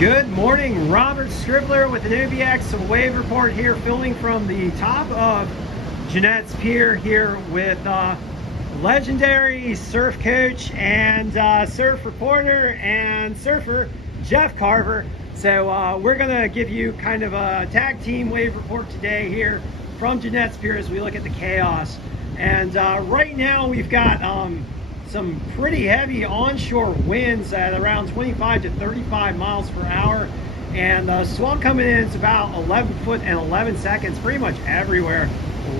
Good morning, Robert Stribler with an OBX wave report here, filming from the top of Jeanette's Pier here with legendary surf coach and surf reporter and surfer Jeff Carver. So we're gonna give you kind of a tag team wave report today here from Jeanette's Pier as we look at the chaos. And right now we've got some pretty heavy onshore winds at around 25 to 35 miles per hour, and swell coming in, it's about 11 foot and 11 seconds pretty much everywhere.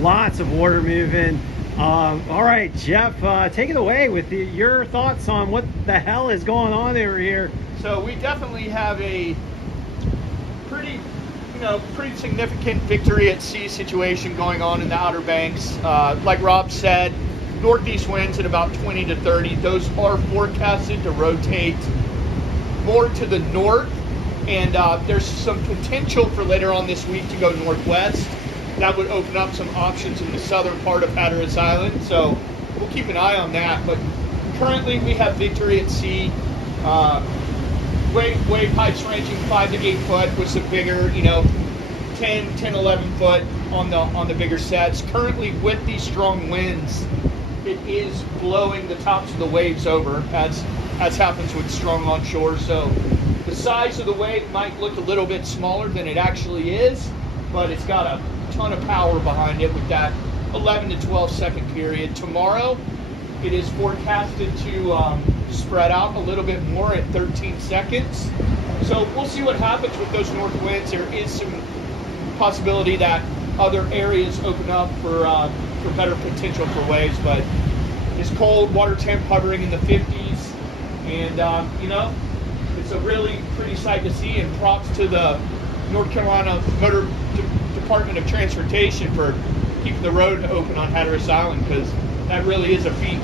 Lots of water moving. All right, Jeff, take it away with your thoughts on what the hell is going on over here. So we definitely have a pretty significant victory at sea situation going on in the Outer Banks. Like Rob said, northeast winds at about 20 to 30. Those are forecasted to rotate more to the north, and there's some potential for later on this week to go northwest. That would open up some options in the southern part of Hatteras Island, so we'll keep an eye on that. But currently we have victory at sea. Wave heights ranging 5 to 8 foot with some bigger, 10, 11 foot on the bigger sets. Currently with these strong winds, it is blowing the tops of the waves over, as happens with strong onshore. So the size of the wave might look a little bit smaller than it actually is, but it's got a ton of power behind it with that 11 to 12 second period. Tomorrow, it is forecasted to spread out a little bit more at 13 seconds. So we'll see what happens with those north winds. There is some possibility that other areas open up for better potential for waves, but it's cold, water temp hovering in the 50s, and it's a really pretty sight to see. And props to the North Carolina Motor Department of Transportation for keeping the road open on Hatteras Island, because that really is a feat.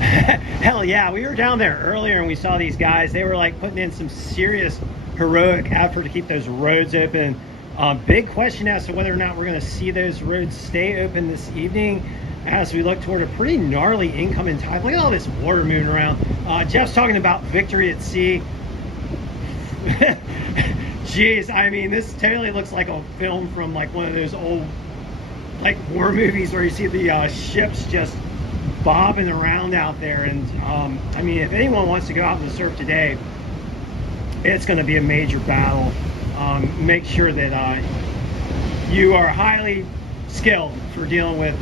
Hell yeah, we were down there earlier and we saw these guys. They were like putting in some serious heroic effort to keep those roads open. Big question as to whether or not we're going to see those roads stay open this evening as we look toward a pretty gnarly incoming tide. Look at all this water moving around. Jeff's talking about victory at sea. Jeez, I mean, this totally looks like a film from like one of those old like war movies where you see the ships just bobbing around out there. And I mean, if anyone wants to go out and surf today, it's going to be a major battle. Make sure that you are highly skilled for dealing with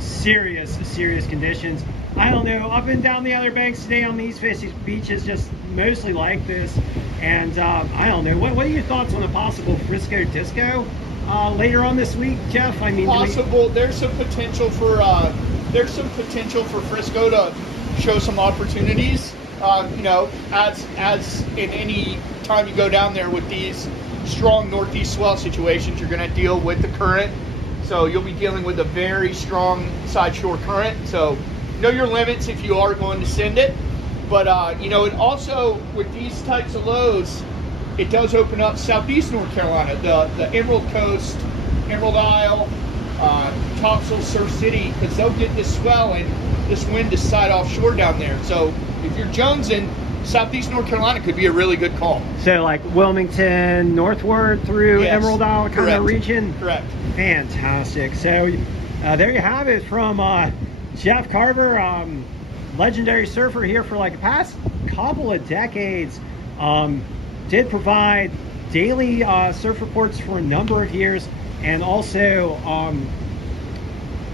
serious conditions. I don't know, up and down the Outer Banks today on the East Face beaches, just mostly like this. And I don't know, what are your thoughts on a possible Frisco disco later on this week, Jeff? I mean, possible. There's some potential for Frisco to show some opportunities. As in any time you go down there with these strong northeast swell situations, you're going to deal with the current. So you'll be dealing with a very strong side shore current. So know your limits if you are going to send it. But it also, with these types of lows, it does open up southeast North Carolina, the Emerald Coast, Emerald Isle, Topsail, Surf City, because they'll get this swell and this wind to side offshore down there. So if you're jonesing, southeast North Carolina could be a really good call. So like Wilmington northward through Emerald Isle kind of region? Correct. Fantastic. So there you have it from Jeff Carver, legendary surfer here for like the past couple of decades. Did provide daily surf reports for a number of years, and also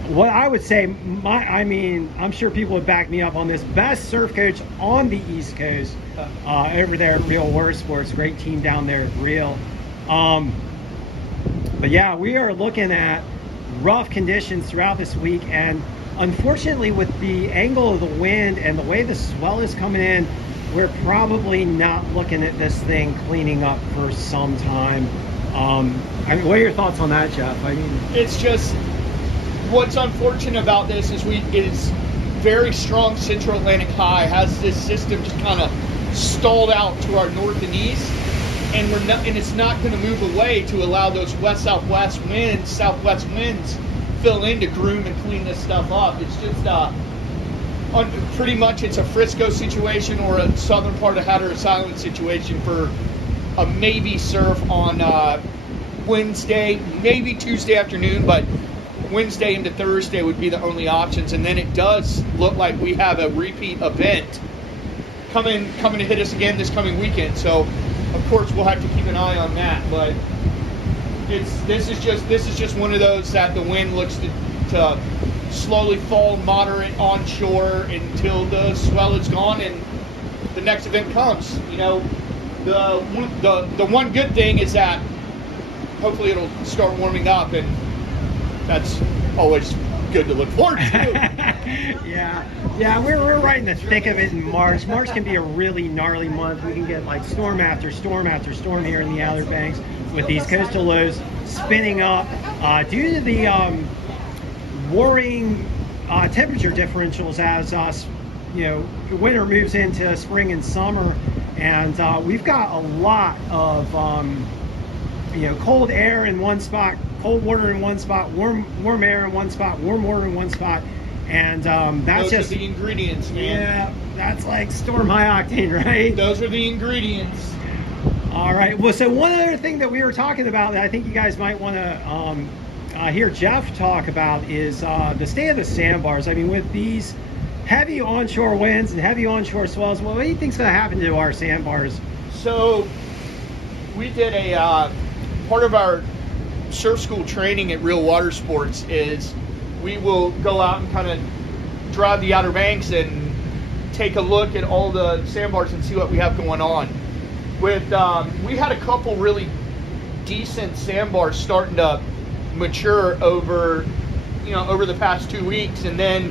what I would say, I'm sure people would back me up on this, best surf coach on the East Coast over there at Real Water Sports. Great team down there at Real. But yeah, we are looking at rough conditions throughout this week, and unfortunately with the angle of the wind and the way the swell is coming in, we're probably not looking at this thing cleaning up for some time. What are your thoughts on that, Jeff? I mean, it's just, what's unfortunate about this is it's very strong Central Atlantic high has this system just kind of stalled out to our north and east, and it's not going to move away to allow those west-southwest winds, southwest winds fill in to groom and clean this stuff up. It's just pretty much it's a Frisco situation or a southern part of Hatteras Island situation for a maybe surf on Wednesday, maybe Tuesday afternoon, but Wednesday into Thursday would be the only options. And then it does look like we have a repeat event coming to hit us again this coming weekend. So of course we'll have to keep an eye on that. But this is just one of those that the wind looks to slowly fall moderate onshore until the swell is gone and the next event comes. You know, the one good thing is that hopefully it'll start warming up, and that's always good to look forward to. yeah, we're right in the thick of it in March. March can be a really gnarly month. We can get like storm after storm after storm here in the Outer Banks with these coastal lows spinning up due to the warring temperature differentials as you know, winter moves into spring and summer, and we've got a lot of you know, cold air in one spot, cold water in one spot, warm air in one spot, warm water in one spot, and that's those are the ingredients, man. Yeah, that's like storm high octane, right? Those are the ingredients. All right. Well, so one other thing that we were talking about that I think you guys might want to hear Jeff talk about is the state of the sandbars. I mean, with these heavy onshore winds and heavy onshore swells, what do you think's going to happen to our sandbars? So we did a part of our surf school training at Real Water Sports is we will go out and kind of drive the Outer Banks and take a look at all the sandbars and see what we have going on. With we had a couple really decent sandbars starting to mature over the past 2 weeks, and then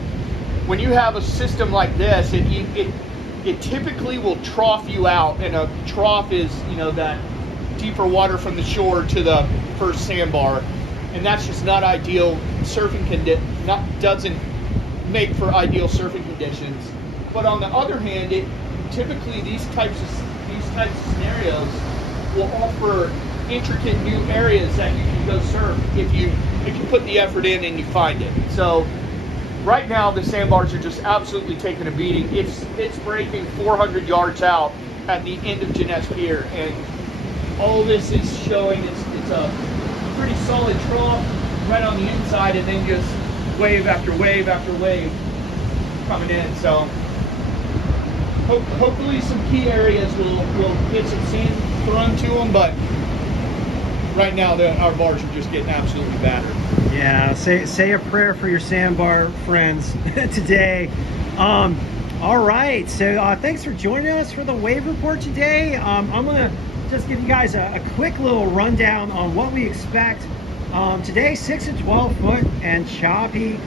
when you have a system like this, it typically will trough you out, and a trough is, you know, that deeper water from the shore to the first sandbar, and that's just not ideal surfing doesn't make for ideal surfing conditions. But on the other hand, typically these types of scenarios will offer intricate new areas that you can go surf if you put the effort in and you find it. So right now the sandbars are just absolutely taking a beating. It's breaking 400 yards out at the end of Jeanette's Pier, and all this is showing it's a pretty solid trough right on the inside, and then just wave after wave after wave coming in. So hopefully some key areas will get some sand thrown to them, but right now our bars are just getting absolutely battered. Yeah, say a prayer for your sandbar friends today. All right, so thanks for joining us for the wave report today. I'm gonna just give you guys a quick little rundown on what we expect. Today 6 to 12 foot and choppy.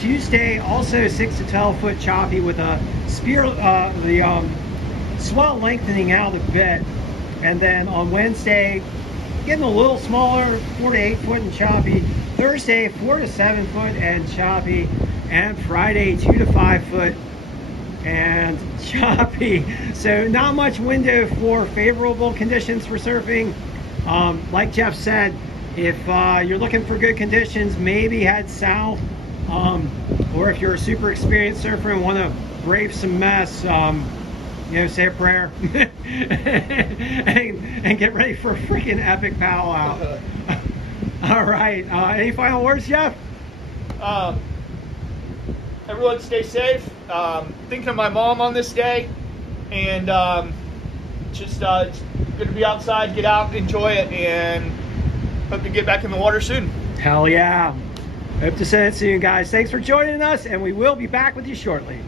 Tuesday also 6 to 12 foot choppy with a swell lengthening out a bit, and then on Wednesday getting a little smaller, 4 to 8 foot and choppy. Thursday 4 to 7 foot and choppy, and Friday 2 to 5 foot and choppy. So not much window for favorable conditions for surfing. Like Jeff said, if you're looking for good conditions, maybe head south, or if you're a super experienced surfer and want to brave some mess, you know, say a prayer and get ready for a freaking epic powwow. All right, any final words, Jeff? Everyone stay safe. Thinking of my mom on this day, and just it's good to be outside, get out, enjoy it, and hope to get back in the water soon. Hell yeah. Hope to see it soon, guys. Thanks for joining us, and we will be back with you shortly.